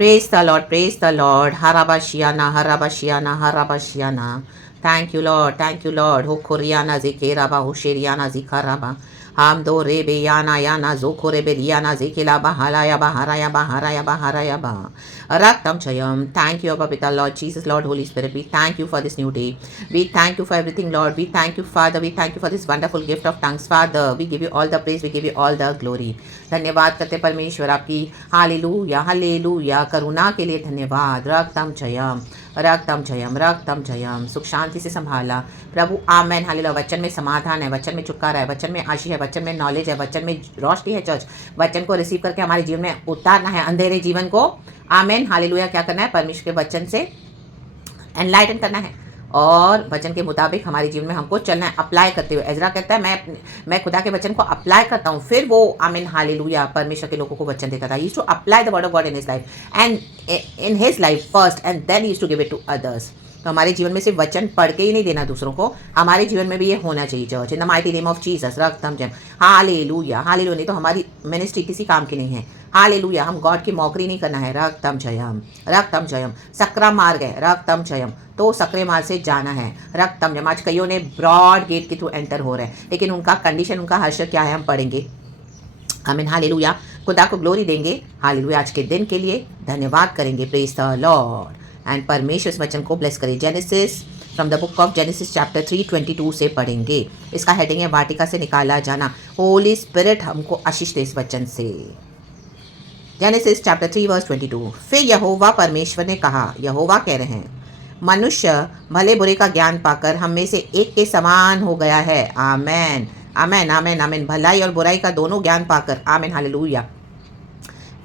Praise the Lord, praise the Lord. Harabashiana, Harabashiana, Harabashiana. Thank you, Lord. Hokoriana Zikeraba, Hoshiriana Zikaraba. Hamdo Rebeyana Yana Zokorebeliana Zikilaba Halaya Baharaya Baharaya Baharaya Ba. Raktam Chayam. Thank you, Abba Lord Jesus, Lord, Holy Spirit. We thank you for this new day. We thank you for everything, Lord. We thank you, Father. We thank you for this wonderful gift of tongues, Father. We give you all the praise. We give you all the glory. धन्यवाद करते परमेश्वर आपकी hallelujah hallelujah करुणा के लिए धन्यवाद रक्तम जयम सुख शांति से संभाला प्रभु आमेन हालेलुया। वचन में समाधान है, वचन में छुटकारा है, वचन में आशीष है, वचन में नॉलेज है, वचन में रोशनी है। चर्च वचन को रिसीव करके हमारे जीवन में उतारना है, अंधेरे जीवन को आमेन हालेलुया क्या करना है, परमेश्वर के वचन से एनलाइटन करना है और वचन के मुताबिक हमारे जीवन में हमको चलना है, अप्लाई करते हुए। एजरा कहता है मैं खुदा के वचन को अप्लाई करता हूँ, फिर वो आमीन हालेलुया परमेश्वर के लोगों को वचन देता था। He used to apply the word of God in his life and in his life first and then he used to give it to others. तो हमारे जीवन में सिर्फ वचन पढ़ के ही नहीं देना दूसरों को, हमारे जीवन में भी ये होना चाहिए। Church in the mighty name of Jesus रक्तम जयम हालेलुया हालेलुया। नहीं तो हमारी मिनिस्ट्री किसी काम की नहीं है। हालेलुया हम गॉड की मौकरी नहीं करना है। रक्तम जयम सकरा मार्ग है, रक्तम जयम तो सकरे मार्ग से जाना है। रक्तम जयम आज कईयों ने ब्रॉड गेट के थ्रू एंटर हो रहे हैं, लेकिन उनका कंडीशन, उनका हर्ष क्या है हम पढ़ेंगे। आमीन हालेलुया। खुदा को ग्लोरी देंगे। हालेलुया आज के दिन के लिए धन्यवाद करेंगे। प्रेज द लॉर्ड एंड परमेश्वर इस वचन को ब्लेस करें। Genesis from the book of genesis chapter 3:22 से पढ़ेंगे। इसका हेडिंग है वाटिका से निकाला जाना। होली स्पिरिट हमको आशीष दे इस वचन से। Genesis chapter 3:22। फिर यहोवा परमेश्वर ने कहा, यहोवा कह रहे हैं, मनुष्य भले बुरे का ज्ञान पाकर हम में से एक के समान हो गया है। आमेन आमेन आमेन आमेन। भलाई और बुराई का दोनों ज्ञान पाकर amen hallelujah.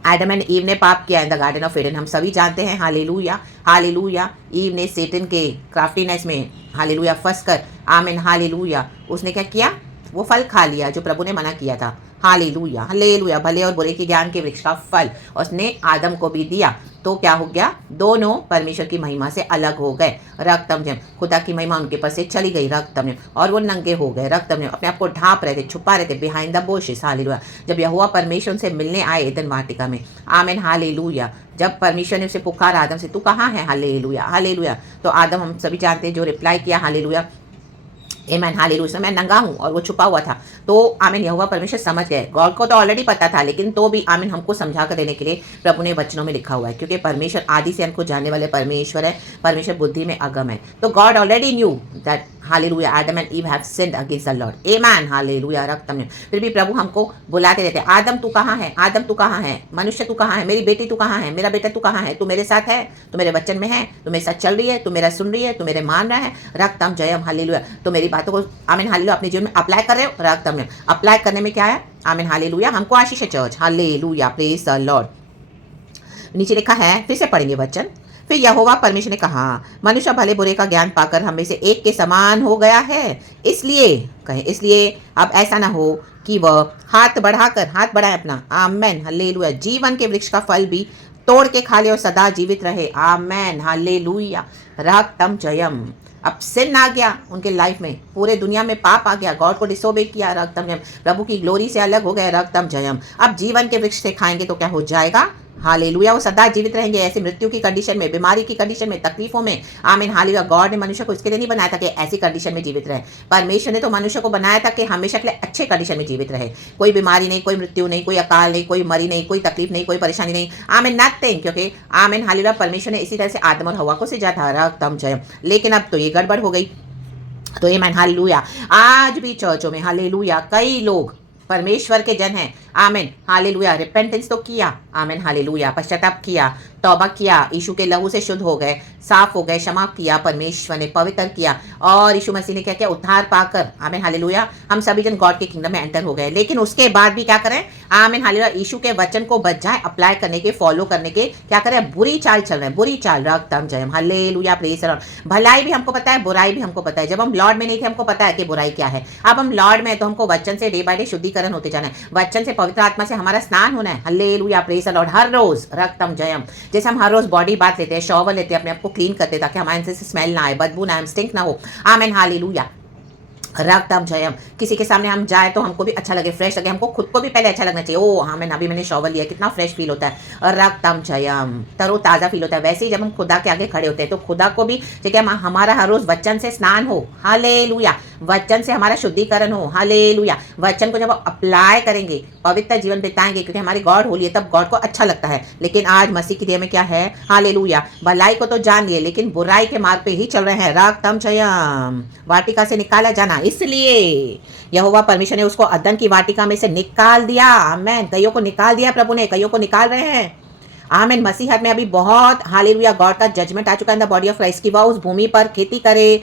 Adam and ewe ने पाप किया in the garden of Aden, हम सभी जानते हैं। Hallelujah hallelujah. ईव ने सेटन के क्राफ्टीनेस में हालेलुया फंस कर आमेन हालेलुया उसने क्या किया, वो फल खा लिया जो प्रभु ने मना किया था। Hallelujah hallelujah. भले और बुरे के ज्ञान के वृक्ष का फल उसने आदम को भी दिया, तो क्या हो गया, दोनों परमेश्वर की महिमा से अलग हो गए। रक्तम जम खुदा की महिमा उनके पास से चली गई। रक्तम जम और वो नंगे हो गए। रक्तम जम अपने आप को ढांप रहे थे, छुपा रहे थे बिहाइंड द बुशेस। हालेलुया। जब यहोवा परमेश्वर उनसे मिलने आए एदन वाटिका में आमेन हालेलुया, जब परमेश्वर ने उसे पुकारा आदम से, तू कहाँ है। Hallelujah hallelujah. तो आदम हम सभी जानते हैं जो रिप्लाई किया हालेलुया आमेन हालेलुया, मैं नंगा हूँ, और वो छुपा हुआ था। तो आमीन यहोवा परमेश्वर समझ गए। गॉड को तो ऑलरेडी पता था, लेकिन तो भी आमीन हमको समझा कर देने के लिए प्रभु ने वचनों में लिखा हुआ है, क्योंकि परमेश्वर आदि से हमको जानने वाले परमेश्वर है। परमेश्वर बुद्धि में अगम है। तो God already knew that hallelujah Adam and Eve have sinned against the lord. Amen hallelujah. रक्तम फिर भी प्रभु हमको बुलाते रहते, आदम तू कहाँ है, आदम तू कहाँ है, मनुष्य तू कहाँ है, मेरी बेटी तू कहाँ है, मेरा बेटा तू कहाँ है, तू मेरे साथ है, तू मेरे वचन में है, तू मेरे साथ चल रही है, तू मेरा सुन रही है, तू मेरे मान रहा है। रक्तम जयम हालेलुया। तो मेरी बातों को आमीन हालेलुया अपने जीवन में अप्लाई कर रहे हो। रक्तम अप्लाई करने में क्या है, आमीन हालेलुया हमको आशीष है। Church hallelujah praise the Lord. नीचे लिखा है, फिर से पढ़ेंगे वचन। फिर यहोवा परमेश्वर ने कहा, मनुष्य भले बुरे का ज्ञान पाकर हम में से एक के समान हो गया है, इसलिए अब ऐसा ना हो कि वह हाथ बढ़ाए अपना आमेन हालेलुया जीवन के वृक्ष का फल भी तोड़ के खा ले और सदा जीवित रहे। Amen hallelujah. रक्तम जयम। अब सिन आ गया उनके लाइफ में, पूरे दुनिया में पाप आ गया, गॉड को डिसोबे किया। रक्तम जयम प्रभु की ग्लोरी से अलग हो गए। रक्तम जयम अब जीवन के वृक्ष से खाएंगे तो क्या हो जाएगा, हालेलुया वो सदा जीवित रहेंगे। ऐसे मृत्यु की कंडीशन में, बीमारी की कंडीशन में, तकलीफों में आमीन हालेलुया। गॉड ने मनुष्य को इसके लिए नहीं बनाया था कि ऐसी कंडीशन में जीवित रहे। परमेश्वर ने तो मनुष्य को बनाया था कि हमेशा के लिए अच्छे कंडीशन में जीवित रहे। कोई बीमारी नहीं, कोई मृत्यु नहीं, कोई अकाल नहीं, कोई मरी नहीं, कोई तकलीफ नहीं, कोई परेशानी नहीं। आमीन नथिंग, क्योंकि आमीन हालेलुया परमेश्वर ने इसी तरह से आदम और हवा को सृजा था। रक्तम जयम। लेकिन अब तो ये गड़बड़ हो गई। तो आमीन हालेलुया आज भी चर्चों में हालेलुया कई लोग परमेश्वर के जन हैं। आमीन हालेलुया रिपेंटेंस तो किया, आमीन हालेलुया पश्चाताप किया, तौबा किया, यीशु के लहू से शुद्ध हो गए, साफ हो गए, क्षमा किया, परमेश्वर ने पवित्र किया, और यीशु मसीह ने क्या किया, उद्धार पाकर आमीन हालेलुया हम सभी जन गॉड के किंगडम में एंटर हो गए। लेकिन उसके बाद भी क्या करें, आमीन हालेलुया यीशु के वचन को बजाय अप्लाई करने के, फॉलो करने के क्या करें, बुरी चाल चल रहे हैं, बुरी चाल। रक्तम जयम हालेलुया प्रेज द लॉर्ड। भलाई भी हमको पता है, बुराई भी हमको पता है। जब हम लॉर्ड में नहीं थे हमको पता है कि बुराई क्या है। अब हम लॉर्ड में, तो हमको वचन से डे बाय डे शुद्धिकरण होते जाना है, वचन से पवित्र आत्मा से हमारा स्नान होना है। Hallelujah praise the lord. हर रोज रक्तम जयम, जैसे हम हर रोज बॉडी बात लेते हैं, शॉवर लेते हैं, अपने आप को क्लीन करते हैं ताकि हमारे से स्मेल ना आए, बदबू ना आए, स्टिंक ना हो। आमीन हालेलुया। रक्तम जयम। किसी के सामने हम जाए तो हमको भी अच्छा लगे, फ्रेश लगे, हमको खुद को भी पहले अच्छा लगना चाहिए। ओ हाँ, मैंने शॉवर लिया, कितना फ्रेश फील होता है, और रक्तम जयम, तरो ताज़ा फील होता है। वैसे ही जब हम खुदा के आगे खड़े होते हैं तो खुदा को भी ठीक है, हमारा हर रोज़ वचन से स्नान हो, हालेलुया, वचन से हमारा शुद्धिकरण हो, हालेलुया। वचन को जब हम अप्लाई करेंगे, पवित्र जीवन बिताएंगे, क्योंकि हमारी गॉड होली है, तब गॉड को अच्छा लगता है। लेकिन आज मसीह की देह में क्या है, हालेलुया, भलाई को तो जान लिए लेकिन बुराई के मार्ग पे ही चल रहे हैं। रक्तम जयम, वाटिका से निकाला जाना, इसलिए यहोवा परमेश्वर ने उसको अदन की वाटिका में से निकाल दिया। आमेन। कईयों को निकाल दिया प्रभु ने, कईयों को निकाल रहे हैं। आमेन। मसीहत में अभी बहुत हालेलुया गॉड का जजमेंट आ चुका है in the body of Christ की, वह उस भूमि पर खेती करे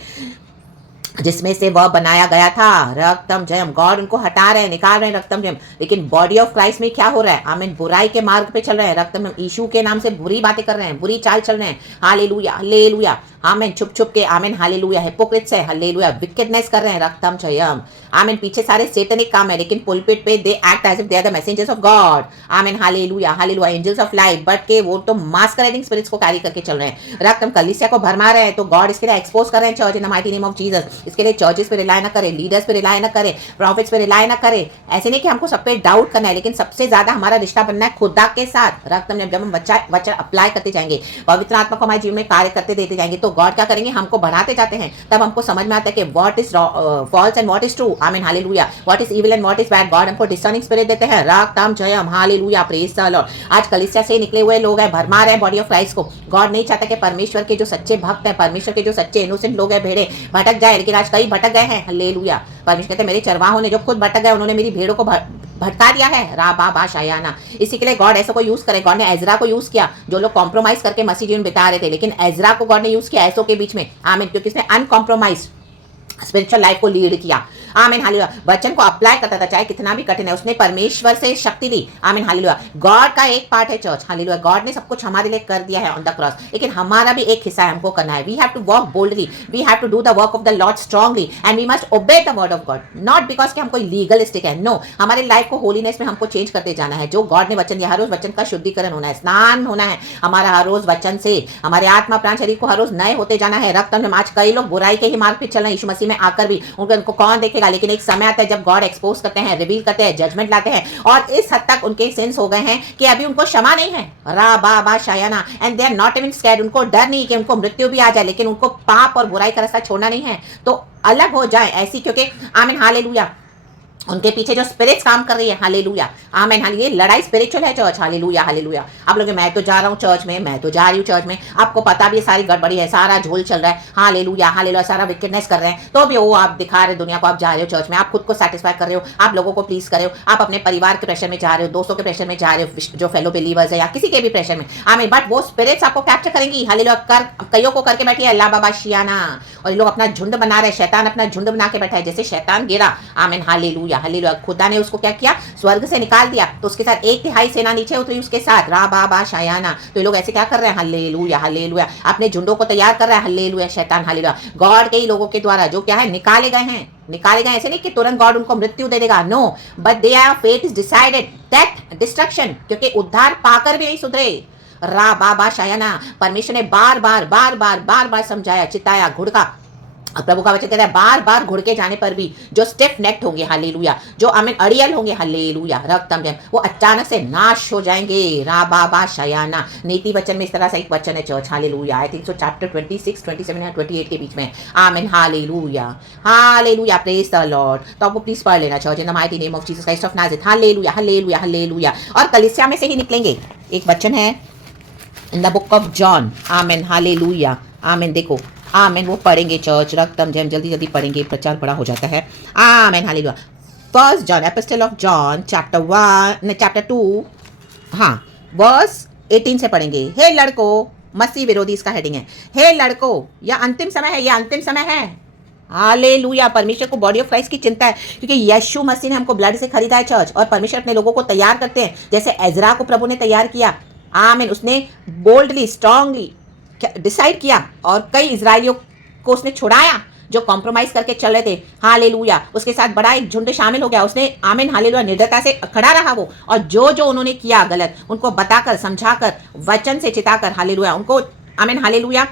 जिसमें से वह बनाया गया था। रक्तम जयम, गॉड उनको हटा रहे हैं, निकाल रहे हैं, रक्तम जयम। लेकिन बॉडी ऑफ क्राइस्ट में क्या हो रहा है, आमीन, बुराई के मार्ग पे चल रहे हैं। रक्तम जयम, यीशु के नाम से बुरी बातें कर रहे हैं, बुरी चाल चल रहे हैं, हालेलुया हालेलुया, आमीन, छुप छुप के, आमीन, हालेलुया, हिपोक्रिट्स है, हालेलुया, विकेडनेस कर रहे हैं। रक्तम जयम, आमीन। पीछे सारे सैतानिक काम है, लेकिन पुलपिट पे they act as if they are the messengers of God, amen, hallelujah hallelujah, angels of light, but के वो तो मास्करेडिंग स्पिरिट्स को कैरी करके चल रहे हैं। रक्तम कलीसिया को भरमा रहे हैं, तो गॉड इसके लिए एक्सपोज कर रहे हैं church in the mighty name of Jesus. इसके लिए चर्चेस पे रिलाय ना करे, लीडर्स पे रिलाय ना करे, प्रॉफिट्स पे रिलाय ना करे। ऐसे नहीं कि हमको सब पे डाउट करना है, लेकिन सबसे ज्यादा हमारा रिश्ता बनना है खुदा के साथ। रक्तम जब हम वचन अप्लाई करते जाएंगे, पवित्र आत्मा को हमारे जीवन में कार्य करते देते जाएंगे, तो गॉड क्या करेंगे, हमको बढ़ाते जाते हैं। तब हमको समझ में आता है कि what is false and what is true, amen, hallelujah, what is evil and what is bad. God हमको डिसर्निंग स्पिरिट देते हैं। रक्तम जयम, हालेलुया, प्रेज द लॉर्ड। आज कलीसिया से निकले हुए लोग हैं, भरमा रहे हैं बॉडी ऑफ क्राइस्ट को। गॉड नहीं चाहता कि परमेश्वर के जो सच्चे भक्त हैं, परमेश्वर के जो सच्चे इनोसेंट लोग हैं, भेड़े भटक जाए, लेकिन आज कई भटक गए हैं। हालेलुया। परमेश्वर कहते हैं मेरे चरवाहों ने जो खुद भटक गए, उन्होंने मेरी भेड़ों को भटका दिया है। रा बा बा शायाना। इसी के लिए गॉड ऐसा को यूज करे। गॉड ने एजरा को यूज किया, जो लोग कॉम्प्रोमाइज करके मसीह जीवन बिता रहे थे, लेकिन एजरा को गॉड ने यूज किया ऐसों के बीच में, आमीन, क्योंकि इसने अनकॉम्प्रोमाइज स्पिरिचुअल लाइफ को लीड किया। आमीन, हालेलुया। वचन को अप्लाई करता था, चाहे कितना भी कठिन है, उसने परमेश्वर से शक्ति दी। आमीन, हालेलुया। गॉड का एक पार्ट है चर्च, हालेलुया। गॉड ने सब कुछ हमारे लिए कर दिया है ऑन द क्रॉस, लेकिन हमारा भी एक हिस्सा है, हमको करना है। We have to walk boldly, we have to do the work of the Lord strongly, and we must obey the word of God, not because कि हम कोई लीगलिस्टिक है। नो, हमारे लाइफ को होलीनेस में हमको चेंज करते जाना है। जो गॉड ने वचन दिया, हर रोज वचन का शुद्धिकरण होना है, स्नान होना है हमारा हर रोज वचन से। हमारे आत्मा प्राण शरीर को हर रोज नए होते जाना है। रक्तम में आज कई लोग बुराई के ही मार्ग पे चल रहे हैं, यीशु मसीह में आकर भी उनको कौन देखेगा। लेकिन एक समय आता है जब गॉड एक्सपोज करते हैं, रिवील करते हैं, जजमेंट लाते हैं, और इस हद तक उनके सेंस हो गए हैं कि अभी उनको क्षमा नहीं है। रा बा बा शायाना, and they are not even scared. उनको डर नहीं कि उनको मृत्यु भी आ जाए, लेकिन उनको पाप और बुराई का रास्ता छोड़ना नहीं है, तो अलग हो जाए ऐसी, क्योंकि आमीन, हालेलुया, उनके पीछे जो स्पिरिट्स काम कर रही है, हालेलुया, आमीन, हालेलुया। लड़ाई स्पिरिचुअल है चर्च, हालेलुया हालेलुया। आप लोग, मैं तो जा रहा हूँ चर्च में, मैं तो जा रही हूँ चर्च में, आपको पता भी है सारी गड़बड़ी है, सारा झोल चल रहा है, हालेलुया हालेलुया, सारा विकेडनेस कर रहे हैं, तो भी वो आप दिखा रहे दुनिया को, आप जा रहे हो चर्च में, आप खुद को सेटिस्फाई कर रहे हो, आप लोगों को प्लीज कर रहे हो, आप अपने परिवार के प्रेशर में जा रहे हो, दोस्तों के प्रेशर में जा रहे हो, जो फेलो बिलीवर्स है या किसी के भी प्रेशर में, आमीन। बट वो स्पिरिट्स आपको कैप्चर करेंगी, हालेलुया। कईयों को करके बैठी है अल्लाह बाबा शियाना, और ये लोग अपना झुंड बना रहे हैं, शैतान अपना झुंड बना के बैठा है। जैसे शैतान गिरा, आमीन, हालेलुया हालेलुया, खुदा ने उसको क्या किया, स्वर्ग से निकाल दिया, तो उसके साथ 1/3 सेना नीचे उतरी उसके साथ, रा बा बा शायाना। तो ये लोग ऐसे क्या कर रहे हैं, हालेलुया हालेलुया, अपने झुंडों को तैयार कर रहा है, हालेलुया, शैतान, हालेलुया, गॉड के ही लोगों के द्वारा, जो क्या है, निकाले गए हैं, निकाले गए। ऐसे नहीं कि तुरंत गॉड उनको मृत्यु दे देगा, no, but they are fate is decided that destruction, क्योंकि उद्धार पाकर भी नहीं सुधरे। रा बा बा शायाना। परमेश्वर ने बार बार बार बार बार बार समझाया, चिताया, घुड़का। प्रभु का वचन कहता है बार बार घुड़के जाने पर भी जो स्टिफ नेक्ड होंगे, हालेलुया, जो आमीन अड़ियल होंगे, हालेलुया, रक्तम जयम, वो अचानक से नाश हो जाएंगे। रा बा बा शयाना। नीति वचन में इस तरह से एक वचन है church, hallelujah, I think so chapter 26, 27 या 28 के बीच में, आमीन, hallelujah hallelujah, praise the Lord. तो आपको प्लीज पढ़ लेना church in the mighty name of Jesus Christ of Nazareth, hallelujah hallelujah hallelujah. और कलीसिया में से ही निकलेंगे। एक वचन है in the book of John, आमीन, हालेलुया, आमीन, देखो, आमीन, वो पढ़ेंगे चर्च, रक्तम जयम, जल्दी जल्दी पढ़ेंगे, प्रचार बड़ा हो जाता है, आमीन, hallelujah. First John, epistle of John, chapter 2, हाँ, वर्स 18 से पढ़ेंगे। हे लड़कों, मसीह विरोधी इसका हेडिंग है, हे लड़कों, यह अंतिम समय है, यह अंतिम समय है, हालेलुया। परमेश्वर को बॉडी ऑफ क्राइस्ट की चिंता है, क्योंकि यीशु मसीह ने हमको ब्लड से खरीदा है चर्च, और परमेश्वर अपने लोगों को तैयार करते हैं, जैसे एजरा को प्रभु ने तैयार किया, आमीन, उसने बोल्डली स्ट्रांगली डिसाइड किया, और कई इजरायलियों को उसने छुड़ाया जो कॉम्प्रोमाइज करके चल रहे थे, हालेलुया। उसके साथ बड़ा एक झुंड शामिल हो गया, उसने, आमीन, हालेलुया, निर्दयता से खड़ा रहा वो, और जो जो उन्होंने किया गलत, उनको बताकर, समझाकर, वचन से चिताकर, हालेलुया, उनको, आमीन, हालेलुया,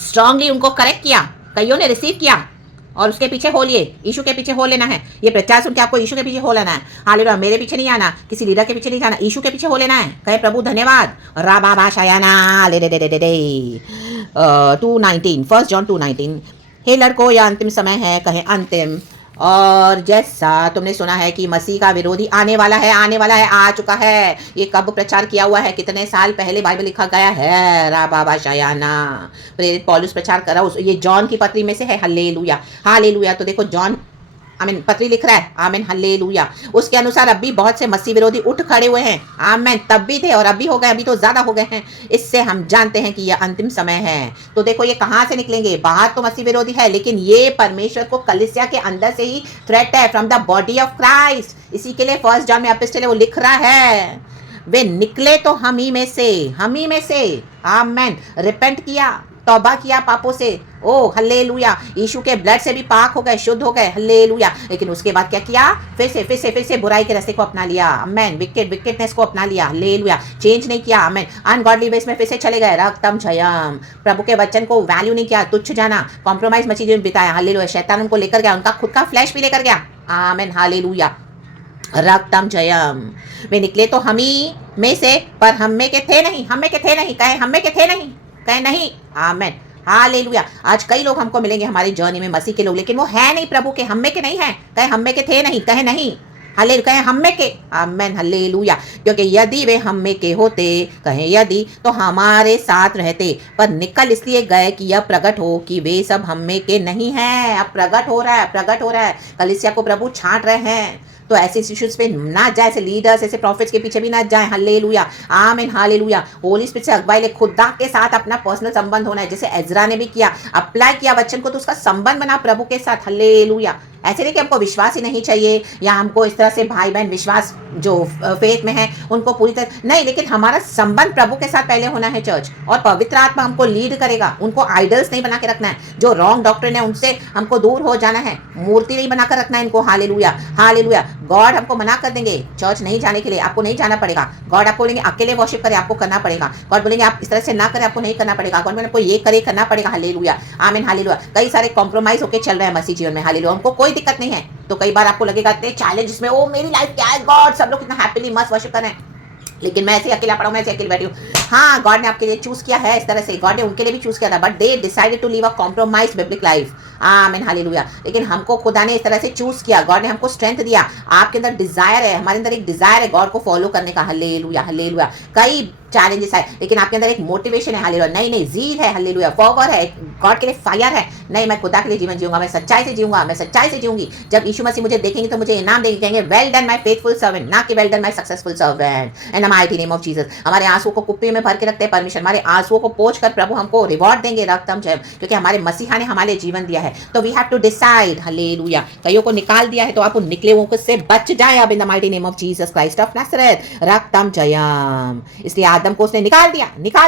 स्ट्रांगली उनको करेक्ट किया। कईयों ने रिसीव किया, और उसके पीछे हो लिए, यीशु के पीछे हो लेना है। ये प्रचार सुन के आपको यीशु के पीछे हो लेना है। हालेलुया। मेरे पीछे नहीं आना, किसी लीडर के पीछे नहीं जाना, यीशु के पीछे हो लेना है। कहे प्रभु धन्यवाद। राबा शायाना ले दे दे दे दे 2:19 1 जॉन 2:19। हे लड़कों, यह अंतिम समय है, कहे अंतिम। और जैसा तुमने सुना है कि मसीह का विरोधी आने वाला है, आने वाला है, आ चुका है। ये कब प्रचार किया हुआ है, कितने साल पहले बाइबल लिखा गया है। राबा शायाना प्रेरित पौलुस प्रचार कर रहा है, ये जॉन की पत्री में से है। Hallelujah hallelujah. तो देखो जॉन आमीन पत्री लिख रहा है। आमीन हालेलुया। उसके अनुसार अब भी बहुत से मसीह विरोधी उठ खड़े हुए हैं। आमीन। तब भी थे और अभी हो गए, अभी तो ज्यादा हो गए हैं। इससे हम जानते हैं कि यह अंतिम समय है। तो देखो ये कहां से निकलेंगे, बाहर तो मसीह विरोधी है, लेकिन ये परमेश्वर को कलीसिया के अंदर से ही थ्रेट है, from the body of Christ. इसी के लिए 1 जॉन में एपिस्टल है, वो लिख रहा है वे निकले तो हम ही में से। आमीन। रिपेंट किया, तौबा किया पापों से। ओ हल्लेलुया। यीशु के ब्लड से भी पाक हो गए, शुद्ध हो गए। हल्लेलुया। लेकिन उसके बाद क्या किया, फिर से बुराई के रास्ते को अपना लिया। आमेन। विकेटनेस को अपना लिया। हल्लेलुया। चेंज नहीं किया। आमेन। अनगॉडली वेज में फिर से चले गए। रक्तम जयम। प्रभु के वचन को वैल्यू नहीं किया, तुच्छ जाना, कॉम्प्रोमाइज मची जीवन बिताया। हल्लेलुया। शैतान उनको लेकर गया, उनका खुद का फ्लैश भी लेकर गया। आमेन हालेलुया। रक्तम जयम। वे निकले तो हम ही में से, पर हम में के थे नहीं। कहे हम में के थे नहीं, कहे नहीं। Amen hallelujah. आज कई लोग हमको मिलेंगे हमारी जर्नी में, मसीह के लोग, लेकिन वो है नहीं प्रभु के, हम में के नहीं है। कहे हम में के थे नहीं, कहे नहीं। हालेलुया। कहे हम में के। Amen hallelujah. क्योंकि यदि वे हम में के होते, कहे यदि, तो हमारे साथ रहते, पर निकल इसलिए गए कि यह प्रकट हो कि वे सब हम में के नहीं है। अब प्रकट हो रहा है। कलीसिया को प्रभु छांट रहे हैं। तो ऐसे इश्यूज पे ना जाए, ऐसे लीडर्स, ऐसे प्रॉफिट्स के पीछे भी ना जाए। हालेलुया। आमीन हालेलुया। होली स्पिरिट से अगुवाई ले, खुदा के साथ अपना पर्सनल संबंध होना है, जैसे एजरा ने भी किया, अप्लाई किया वचन को, तो उसका संबंध बना प्रभु के साथ। हालेलुया। ऐसे नहीं कि हमको विश्वास ही नहीं चाहिए, या हमको इस तरह से भाई बहन विश्वास जो फेथ में है उनको पूरी तरह नहीं, लेकिन हमारा संबंध प्रभु के साथ पहले होना है चर्च। और पवित्र आत्मा हमको लीड करेगा। उनको आइडल्स नहीं बना के रखना है, जो रॉन्ग डॉक्ट्रिन है उनसे हमको दूर हो जाना है। मूर्ति नहीं बनाकर रखना है इनको। Hallelujah hallelujah. गॉड हमको मना कर देंगे चर्च नहीं जाने के लिए, आपको नहीं जाना पड़ेगा। गॉड आपको बोलेंगे अकेले वर्शिप करें, आपको करना पड़ेगा। गॉड बोलेंगे आप इस तरह से ना करें, आपको नहीं करना पड़ेगा। गॉड बोलेंगे आपको ये करे, करना पड़ेगा। हालेलुया आमीन हालेलुया। कई सारे कॉम्प्रोमाइज होकर चल रहे हैं मसीह जीवन में। हालेलुया। हमको कोई दिक्कत नहीं है। तो कई बार आपको लगेगा इतने चैलेंजेस में, ओ मेरी लाइफ क्या है, गॉड सब लोग कितना हैप्पीली मस्त वर्शिप कर रहे हैं, लेकिन मैं ऐसे अकेला पड़ा हूं, मैं ऐसे अकेले बैठी हूँ। हाँ, गॉड ने आपके लिए चूज किया है इस तरह से, गॉड ने उनके लिए भी चूज किया था, but they decided to live a compromised biblical life. Amen hallelujah. लेकिन हमको खुदा ने इस तरह से चूज किया, गॉड ने हमको स्ट्रेंथ दिया। आपके अंदर डिजायर है, हमारे अंदर एक डिजायर है गॉड को फॉलो करने का। Hallelujah hallelujah. कई चैलेंजेस है, लेकिन आपके अंदर एक मोटिवेशन है। हालेलुया। नहीं जील है। हालेलुया। फॉरवर है, गॉड के लिए फायर है। नहीं, मैं खुदा के लिए जीवन जीऊंगा, मैं सच्चाई से जीऊंगा, मैं सच्चाई से जीऊंगी। जब यीशु मसीह मुझे देखेंगे तो मुझे इनाम देंगे, कहेंगे well done my faithful servant, ना कि well done my successful servant. In the mighty name of Jesus. हमारे आंसुओं को कुप्पी में भर के रखते हैं परमेश्वर, हमारे आंसुओं को पोंछ कर प्रभु हमको रिवॉर्ड देंगे। रक्तम जय, क्योंकि हमारे मसीहा ने हमारे जीवन दिया है। तो we have to decide. Hallelujah. कईयों को निकाल दिया है, तो आप उन निकले हुए से बच जाए अब in the mighty name of Jesus Christ of Nazareth. रक्तम जयम। इसलिए आदम को उसने निकाल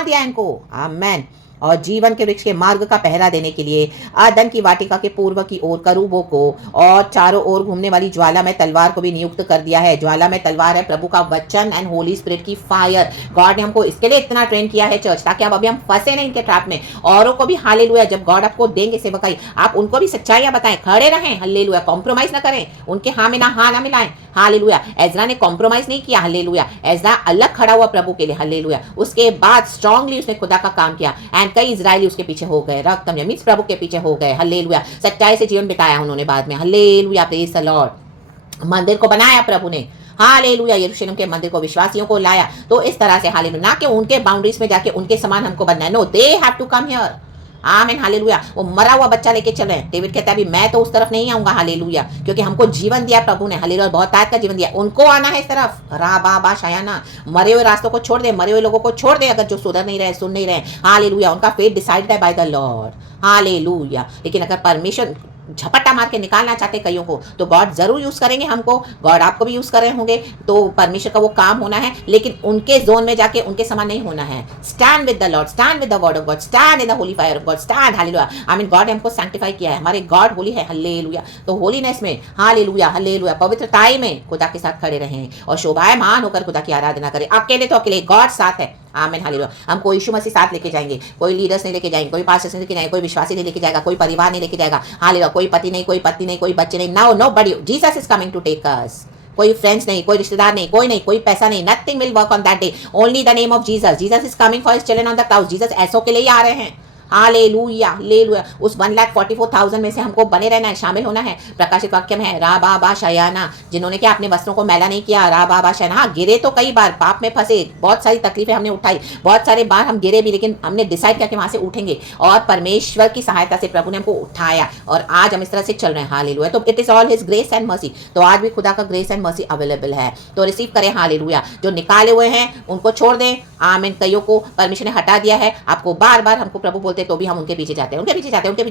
दिया इनको। आमेन। और जीवन के वृक्ष के मार्ग का पहरा देने के लिए आदन की वाटिका के पूर्व की ओर करूबों को और चारों ओर घूमने वाली ज्वाला में तलवार को भी नियुक्त कर दिया है। ज्वाला में तलवार है प्रभु का वचन एंड होली स्पिरिट की फायर। गॉड ने हमको इसके लिए इतना ट्रेन किया है चर्च, ताकि अब अभी हम फंसे नहीं इनके ट्रैप में। औरों को भी हालेलुया, जब गॉड आपको देंगे सेवकाई, आप उनको भी सच्चाइयां बताएं, खड़े रहें। हालेलुया। कॉम्प्रोमाइज ना करें, उनके हाँ में ना हाँ ना मिलाएं। हालेलुया। एजरा ने कॉम्प्रोमाइज नहीं किया। हालेलुया। एजरा अलग खड़ा हुआ प्रभु के लिए। हालेलुया। उसके बाद स्ट्रांगली उसने खुदा का काम किया एंड कई इजरायली उसके पीछे हो गए। रक्तम मींस प्रभु के पीछे हो गए। हालेलुया। सच्चाई से जीवन बिताया उन्होंने बाद में। हालेलुया। Praise the Lord. मंदिर को बनाया प्रभु ने। हालेलुया। यरूशलेम के मंदिर को विश्वासियों को लाया। तो इस तरह से हालेलुया, ना कि उनके बाउंड्रीज में जाके उनके समान हमको बनना है। No, they have to come here. Amen hallelujah. वो मरा हुआ बच्चा लेके चले। डेविड कहता है अभी मैं तो उस तरफ नहीं आऊंगा। हालेलुया। क्योंकि हमको जीवन दिया प्रभु ने। हालेलुया। बहुत ताकत का जीवन दिया, उनको आना है इस तरफ। राबा शायाना। मरे हुए रास्तों को छोड़ दे, मरे हुए लोगों को छोड़ दे, अगर जो सुधर नहीं रहे, सुन नहीं रहे। हालेलुया। उनका फेट डिसाइडेड है बाय द लॉर्ड। हालेलुया। लेकिन अगर परमेश्वर झपट्टा मार के निकालना चाहते कईयों को, तो गॉड जरूर यूज करेंगे हमको। गॉड आपको भी यूज कर रहे होंगे, तो परमेश्वर का वो काम होना है, लेकिन उनके जोन में जाके उनके समान नहीं होना है। Stand with the Lord, stand with the word of God, stand in the Holi fire of God, stand. Hallelujah. I mean God ने हमको सैंक्टिफाई किया है, हमारे गॉड होली है। हालेलुया। तो होलीनेस में, हालेलुया हालेलुया, पवित्रताई में खुदा के साथ खड़े रहें और शोभायमान होकर खुदा की आराधना करें। अकेले तो अकेले, गॉड साथ है। आमीन हालेलुया। हमको यीशु मसीह साथ लेके जाएंगे, कोई लीडर्स नहीं लेके जाएंगे, कोई पास्टर्स नहीं लेके जाएंगे, कोई विश्वासी नहीं लेके जाएगा, कोई परिवार नहीं लेके जाएगा। हालेलुया। कोई पति नहीं, कोई पत्नी नहीं, कोई बच्चे नहीं, nobody. Jesus is coming to take us. कोई फ्रेंड्स नहीं, कोई रिश्तेदार नहीं, कोई पैसा नहीं, nothing will work on that day, only the name of Jesus. Jesus is coming for his children on the cloud. Jesus ऐसों के लिए ही आ रहे हैं। Hallelujah hallelujah. उस 1,44,000 में से हमको बने रहना है, शामिल होना है। प्रकाशित वाक्य में है रा बाबा शयाना, जिन्होंने क्या अपने वस्त्रों को मैला नहीं किया, रा बाबा शयाना। हाँ, गिरे तो कई बार, पाप में फंसे, बहुत सारी तकलीफें हमने उठाई, बहुत सारे बार हम गिरे भी, लेकिन हमने डिसाइड किया कि वहां से उठेंगे और परमेश्वर की सहायता से प्रभु ने हमको उठाया और आज हम इस तरह से चल रहे हैं। हालेलुया। तो it is all his grace and mercy. तो आज भी खुदा का ग्रेस एंड मर्सी अवेलेबल है, तो रिसीव करें। हालेलुया। जो निकाले हुए हैं उनको छोड़ दें। आमीन। कईयों को परमेश्वर ने हटा दिया है, आपको बार बार हमको प्रभु बोलते तो भी हम उनके पीछे जाते हैं, उनके पीछे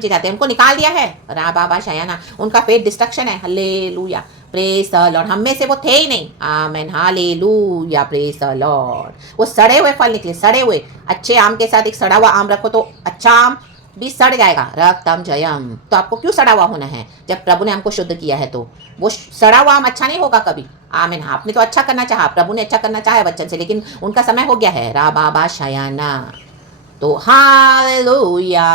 जाते हैं, उनको निकाल दिया है। रा बाबा शयाना, उनका फेट डिस्ट्रक्शन है। हालेलुया। Praise the Lord. हम में से वो थे ही नहीं। आमीन हालेलुया। Praise the Lord. वो सड़े हुए फल निकले, सड़े हुए। अच्छे आम के साथ एक सड़ा हुआ आम रखो तो अच्छा आम भी सड़ जाएगा। रक्तम जयम। तो आपको क्यों सड़ा हुआ होना है? जब प्रभु ने हमको शुद्ध किया है तो वो सड़ा हुआ आम अच्छा नहीं होगा कभी। आमीन। आपने तो अच्छा करना चाहा, प्रभु ने अच्छा करना चाहा वचन से, लेकिन उनका समय हो गया है। रा बाबा शयाना। तो hallelujah.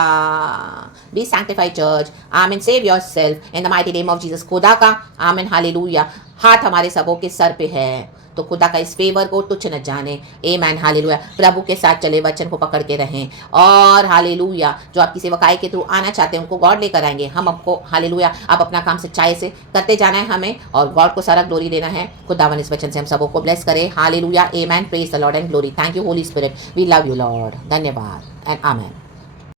Be sanctified church. Amen. Save yourself in the mighty name of Jesus. खुदा का आमीन हालेलुया हाथ हमारे सबों के सर पे है, तो खुदा का इस फेवर को तुच्छ न जाने। आमीन हालेलुया। प्रभु के साथ चले, वचन को पकड़ के रहें और हालेलुया। जो आपकी सेवकाई के थ्रू आना चाहते हैं उनको गॉड लेकर आएंगे। हम आपको हालेलुया आप अपना काम सच्चाई से करते जाना है हमें, और गॉड को सारा ग्लोरी देना है। खुदावन इस वचन से हम सबों को ब्लेस करे। Hallelujah. Amen. Praise the Lord and glory. Thank you Holy Spirit. We love you Lord. धन्यवाद एंड आमीन।